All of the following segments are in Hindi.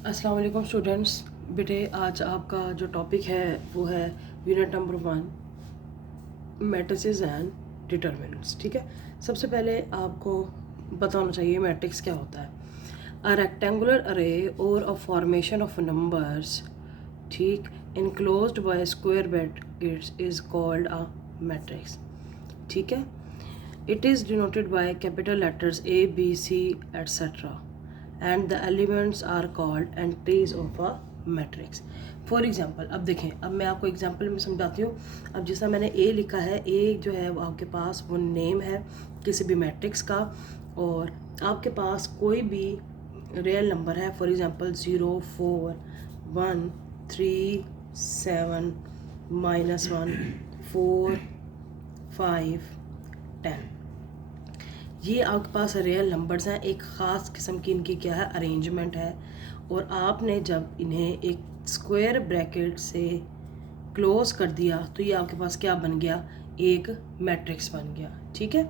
अस्सलाम वालेकुम स्टूडेंट्स। बेटे आज आपका जो टॉपिक है वो है unit number 1 matrices and determinants. ठीक है, सबसे पहले आपको बताना चाहिए मैट्रिक्स क्या होता है। अ रेक्टेंगुलर अरे और अ फॉर्मेशन ऑफ नंबर्स, ठीक, enclosed bye square brackets is called a matrix. ठीक है, it is denoted by capital letters A, B, C, etc. and the elements are called entries of a matrix. For example अब देखें, अब मैं आपको एग्जाम्पल में समझाती हूँ। अब जैसा मैंने ए लिखा है, ए जो है वो आपके पास वो नेम है किसी भी मैट्रिक्स का, और आपके पास कोई भी रियल नंबर है, फॉर एग्जांपल 0, 4, 1, 3, 7, -1, 4, 5, 10। ये आपके पास रियल नंबर्स हैं, एक ख़ास किस्म की इनकी क्या है अरेंजमेंट है, और आपने जब इन्हें एक स्क्वायर ब्रैकेट से क्लोज कर दिया तो ये आपके पास क्या बन गया, एक मैट्रिक्स बन गया। ठीक है,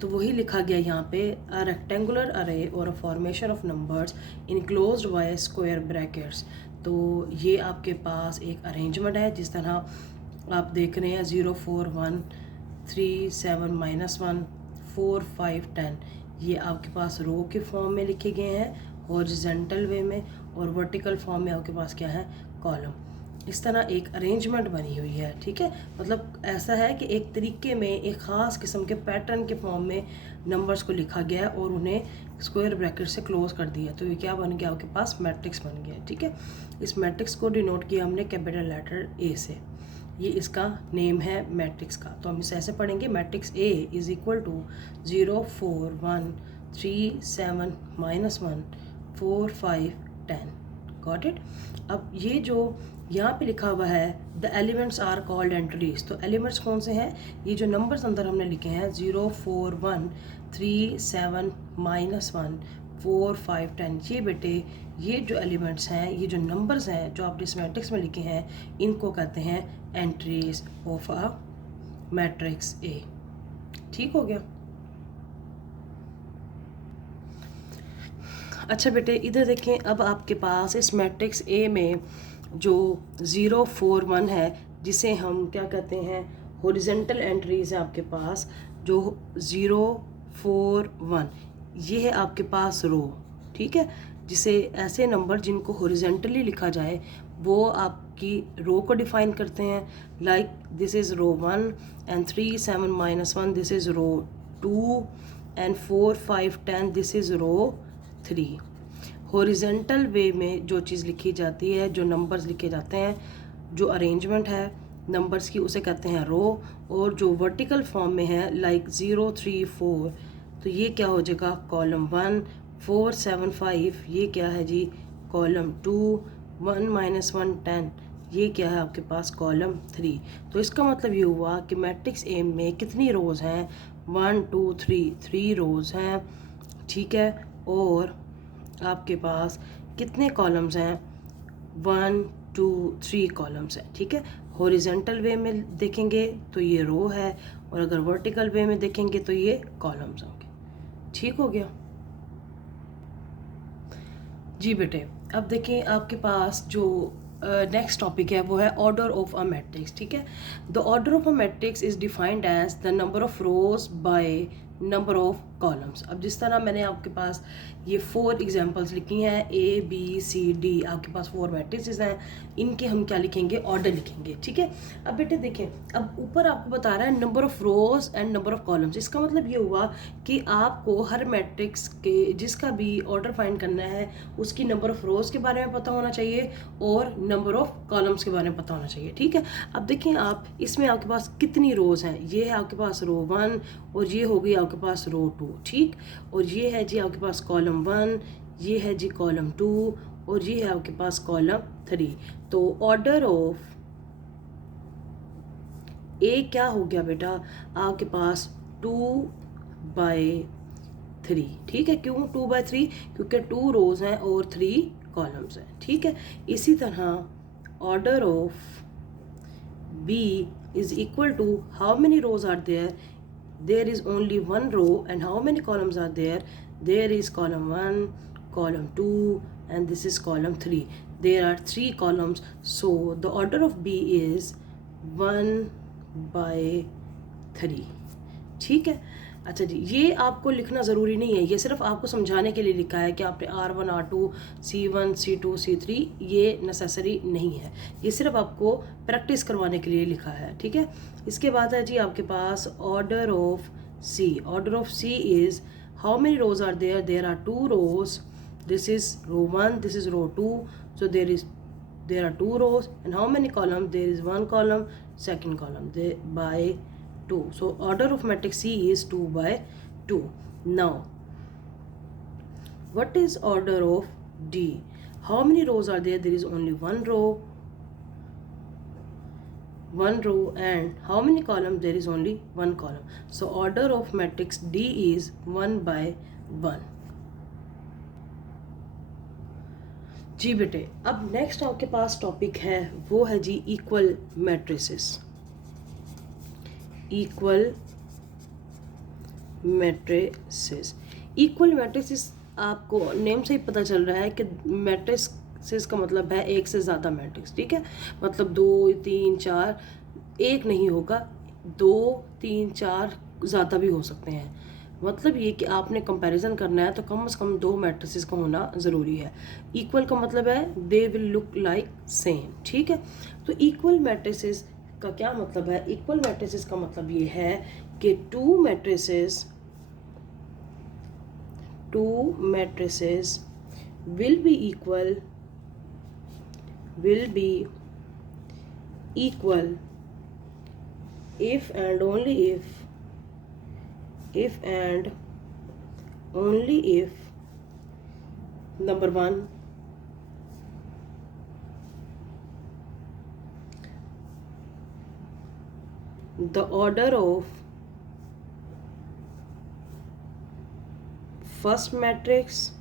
तो वही लिखा गया यहाँ पे, अ रेक्टेंगुलर अरे और a formation of numbers enclosed bye square brackets. तो ये आपके पास एक अरेंजमेंट है, जिस तरह आप देख रहे हैं 0, 4, 1, 3, 7, -1, 4, 5, 10। ये आपके पास रो के फॉर्म में लिखे गए हैं हॉरिजॉन्टल वे में, और वर्टिकल फॉर्म में आपके पास क्या है, कॉलम। इस तरह एक अरेंजमेंट बनी हुई है। ठीक है, मतलब ऐसा है कि एक तरीके में एक ख़ास किस्म के पैटर्न के फॉर्म में नंबर्स को लिखा गया है और उन्हें स्क्वायर ब्रैकेट से क्लोज कर दिया, तो ये क्या बन गया, आपके पास मैट्रिक्स बन गया। ठीक है, इस मैट्रिक्स को डिनोट किया हमने कैपिटल लेटर ए से, ये इसका नेम है मैट्रिक्स का। तो हम इसे ऐसे पढ़ेंगे, matrix A is equal to 0, 4, 1, 3, 7, -1, 4, 5, 10। Got it. अब ये जो यहाँ पे लिखा हुआ है the elements are called entries, तो एलिमेंट्स कौन से हैं, ये जो नंबर्स अंदर हमने लिखे हैं 0, 4, 1, 3, 7, -1, 4, 5, 10, ये बेटे ये जो एलिमेंट्स हैं, ये जो नंबर्स हैं जो आपने इस मैट्रिक्स में लिखे हैं, इनको कहते हैं entries of a matrix A. ठीक हो गया। अच्छा बेटे इधर देखें, अब आपके पास इस मैट्रिक्स ए में जो 0, 4, 1 है, जिसे हम क्या कहते हैं, हॉरिजॉन्टल एंट्रीज है आपके पास, जो 0, 4, 1, ये है आपके पास रो। ठीक है, जिसे ऐसे नंबर जिनको हॉरिजॉन्टली लिखा जाए वो आपकी रो को डिफाइन करते हैं। Like this is row 1 and 3, 7, -1, this is row 2 and 4, 5, 10, this is row 3। Horizontal way में जो चीज़ लिखी जाती है, जो नंबर्स लिखे जाते हैं, जो अरेंजमेंट है नंबर्स की, उसे कहते हैं रो। और जो वर्टिकल फॉर्म में है लाइक 0, 3, 4, तो ये क्या हो जाएगा, कॉलम 1, 4, 7, 5, ये क्या है जी, कॉलम 2, 1, -1, 10, ये क्या है आपके पास, कॉलम 3। तो इसका मतलब ये हुआ कि मैट्रिक्स ए में कितनी रोज़ हैं, 1, 2, 3 रोज़ हैं। ठीक है, और आपके पास कितने कॉलम्स हैं, 1, 2, 3 कॉलम्स हैं। ठीक है, हॉरिजॉन्टल वे में देखेंगे तो ये रो है, और अगर वर्टिकल वे में देखेंगे तो ये कॉलम्स होंगे। ठीक हो गया जी बेटे। अब देखें आपके पास जो नेक्स्ट टॉपिक है वो है ऑर्डर ऑफ अ मैट्रिक्स। ठीक है, the order of a matrix is defined as the number of rows by number of columns. अब जिस तरह मैंने आपके पास ये 4 एग्जांपल्स लिखी हैं, ए, बी, सी, डी, आपके पास 4 मैट्रिक्स हैं, इनके हम क्या लिखेंगे, ऑर्डर लिखेंगे। ठीक है, अब बेटे देखें, अब ऊपर आपको बता रहा है number of rose and number of columns. इसका मतलब ये हुआ कि आपको हर मैट्रिक्स के जिसका भी ऑर्डर फाइंड करना है उसकी नंबर ऑफ रोज के बारे में पता होना चाहिए और नंबर ऑफ कॉलम्स के बारे में पता होना चाहिए। ठीक है, अब देखिए आप इसमें आपके पास कितनी रोज हैं, ये है आपके पास रो 1, और ये हो गई आपके पास रो 2। ठीक, और ये है जी आपके पास कॉलम 1, ये है जी कॉलम 2, और ये है आपके पास कॉलम 3। तो ऑर्डर ऑफ ए क्या हो गया बेटा, आपके पास 2/3। ठीक है, क्यों 2/3, क्योंकि 2 रोज हैं और 3 कॉलम्स हैं। ठीक है, इसी तरह order of B is equal to how many rows are there, there is only 1 row, and how many columns are there, there is column 1, column 2, and this is column 3. There are 3 columns, so the order of B is 1/3. ठीक है। अच्छा जी, ये आपको लिखना ज़रूरी नहीं है, ये सिर्फ आपको समझाने के लिए लिखा है कि आपने R1 R2 C1 C2 C3, ये नेसेसरी नहीं है, ये सिर्फ आपको प्रैक्टिस करवाने के लिए लिखा है। ठीक है। इसके बाद है जी आपके पास order of C. Order of C is how many rows are there? There are 2 rows. This is row 1, this is row 2, so there are 2 rows. And how many columns? There is 1 column, second column by 2. So order of matrix C is 2/2. Now what is order of D? How many rows are there? There is only one row, and how many columns? There is only one column. So order of matrix D is 1/1. जी बेटे, अब नेक्स्ट आपके पास टॉपिक है वो है जी equal matrices. Equal matrices, equal matrices आपको नेम से ही पता चल रहा है कि मैट्रिसेस का मतलब है एक से ज़्यादा मैट्रिक्स। ठीक है, मतलब 2 3 4, एक नहीं होगा, 2 3 4 ज़्यादा भी हो सकते हैं। मतलब ये कि आपने कंपैरिजन करना है तो कम से कम 2 मैट्रिसेस का होना ज़रूरी है। इक्वल का मतलब है they will look like same. ठीक है, तो इक्वल मैट्रिसेस का क्या मतलब है? इक्वल मैट्रिसेस का मतलब ये है कि 2 matrices will be equal if and only if number 1, the order of first matrix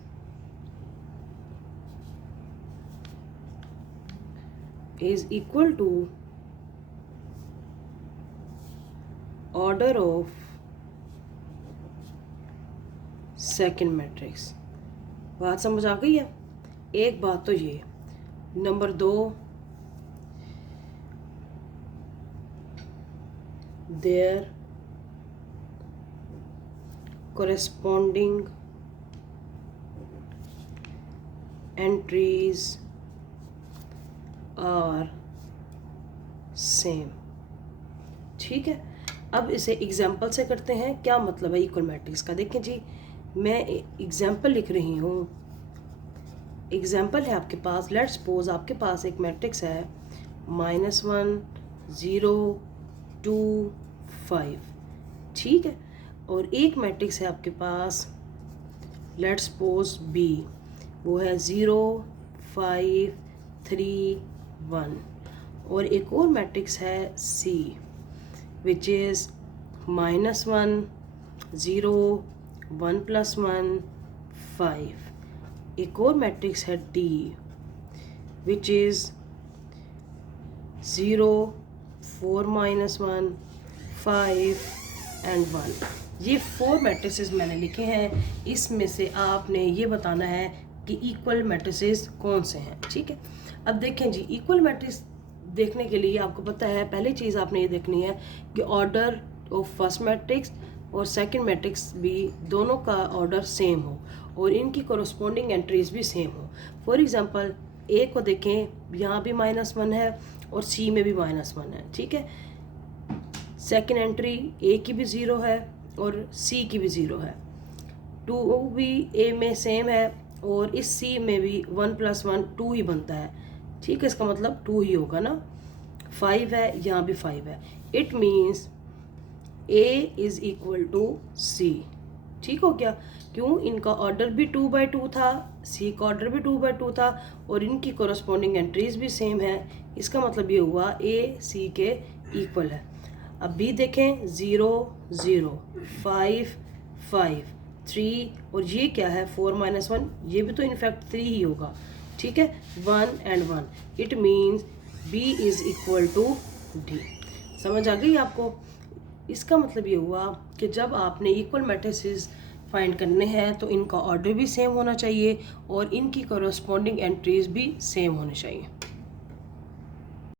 is equal to order of second matrix. बात समझ आ गई है? एक बात तो ये। नंबर 2, there corresponding entries are same। ठीक है, अब इसे एग्जाम्पल से करते हैं। क्या मतलब है इक्वल मैट्रिक्स का? देखें जी, मैं एग्जाम्पल लिख रही हूँ। एग्जाम्पल है आपके पास, लेट्स सपोज आपके पास एक मैट्रिक्स है -1 0 2 5। ठीक है, और एक मैट्रिक्स है आपके पास, लेट्स सपोज B, वो है 0 5 3 1। और एक और मैट्रिक्स है C which is -1 0 1 + 1 5। एक और मैट्रिक्स है D which is 0 4 - 1 5 and 1। ये 4 मैट्रिसेस मैंने लिखे हैं। इसमें से आपने ये बताना है कि इक्वल मैट्रिसेस कौन से हैं। ठीक है, अब देखें जी, इक्वल मैट्रिक्स देखने के लिए आपको पता है पहली चीज़ आपने ये देखनी है कि ऑर्डर ऑफ फर्स्ट मैट्रिक्स और सेकंड मैट्रिक्स भी दोनों का ऑर्डर सेम हो और इनकी कोरस्पॉन्डिंग एंट्रीज भी सेम हो। फॉर एग्जांपल ए को देखें, यहाँ भी -1 है और सी में भी -1 है। ठीक है, सेकंड एंट्री ए की भी 0 है और सी की भी 0 है। 2 भी ए में सेम है और इस सी में भी 1 + 1 2 ही बनता है। ठीक है, इसका मतलब 2 ही होगा ना। 5 है, यहाँ भी 5 है। It means A is equal to C। ठीक हो गया? क्यों? इनका ऑर्डर भी 2/2 था, C का ऑर्डर भी 2/2 था और इनकी कोरस्पॉन्डिंग एंट्रीज भी सेम है। इसका मतलब ये हुआ A C के इक्वल है। अब B देखें, 0 0 5 5 3 और ये क्या है 4 - 1, ये भी तो इनफैक्ट 3 ही होगा। ठीक है, 1 and 1। It means B is equal to D। समझ आ गई आपको? इसका मतलब ये हुआ कि जब आपने इक्वल मैट्रिसेस फाइंड करने हैं तो इनका ऑर्डर भी सेम होना चाहिए और इनकी कॉरस्पॉन्डिंग एंट्रीज भी सेम होनी चाहिए।